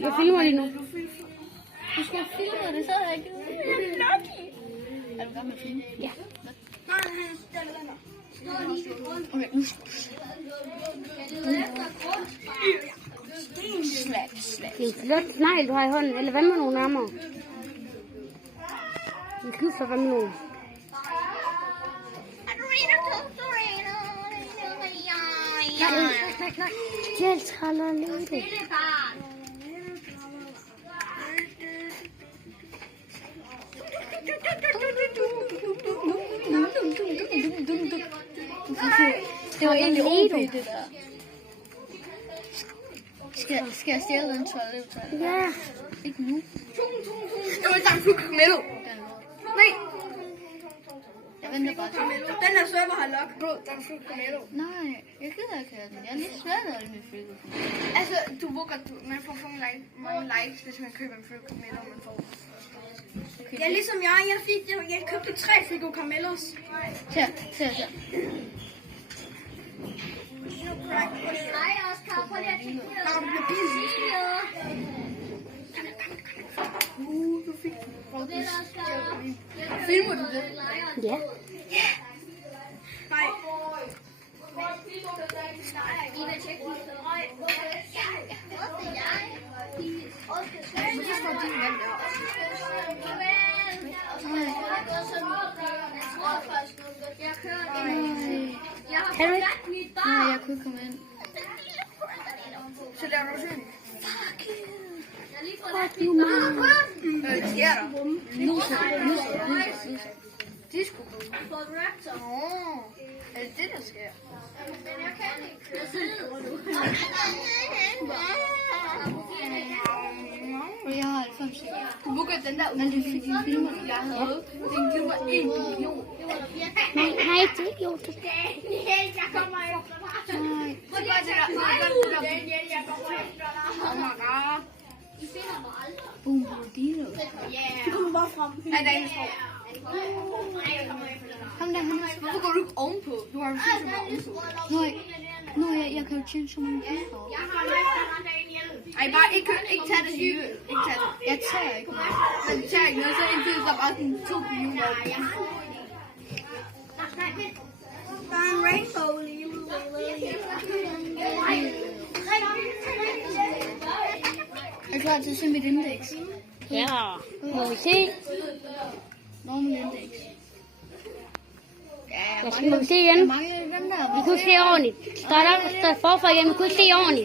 Jeg filmer lige nu. Du skal filme det, så er jeg ikke. Er du gammel med at filme? Ja. Okay, nu slag. Det er en flot snegl, du har i hånden. Eller hvad med nogle nærmere? En skifter, hvad med nogle? Stjæltraller lidt. Det var egentlig OP, det der. Skal jeg stjæle den toilet? Ja. Ikke nu. Det var Dang Flu Carmelo. Nej. Jeg venter bare til. Den her server har log. Bro, Dang Flu Carmelo. Nej, jeg gider ikke have den. Jeg er lidt svært af med Flu. Altså, du ved godt, man får mange likes, hvis man køber en Flu Carmelo, man får. Okay. Ja, ligesom jeg købte 3 Figo Carmelos. Her. Hej Oscar, prøv lige at kigge ned. Når du bliver billig. Du fik Det er Oscar. filmer du det? Ja. Nej. I vil tjekke den røg. Også jeg. Så får de vand der. Jeg kører ind. Jeg har Kan du ikke? forladt mit Nej, bar. jeg kunne ikke komme ind. Så laver du sådan. Jeg har lige forladt mit bar. Hvad sker der? Luser. Disco. For Raptor. Er det det, der sker? Men jeg kan ikke. Jeg sidder nu. Og jeg har 90. Du booker den der Men det fik en filmer. jeg havde. Den giver mig 1 million. Nej, det er ikke gjort det. Jeg kommer efter dig. Nej. Så bare det der. Jeg kommer efter dig. Oh my god. I finder mig aldrig. Boom, Dino. Du kommer bare frem. Er der en skov? Ham der, han er. Hvorfor går du ikke ovenpå? Du har jo sådan så meget ovenpå. Nå, jeg kan jo tjene så mange penge. Ej, bare ikke tage det seriøst. Ikke tage det. Jeg tager ikke. Men tag ikke noget, så indtil der bare sådan 2 millioner. Der er en rainbow lige ude. Er du klar til at se mit indeks? Ja. Må vi se? Normal indeks. Må vi se igen? Mange venter. Vi kunne ikke se ordentligt. Start forfra igen, vi kunne ikke se ordentligt.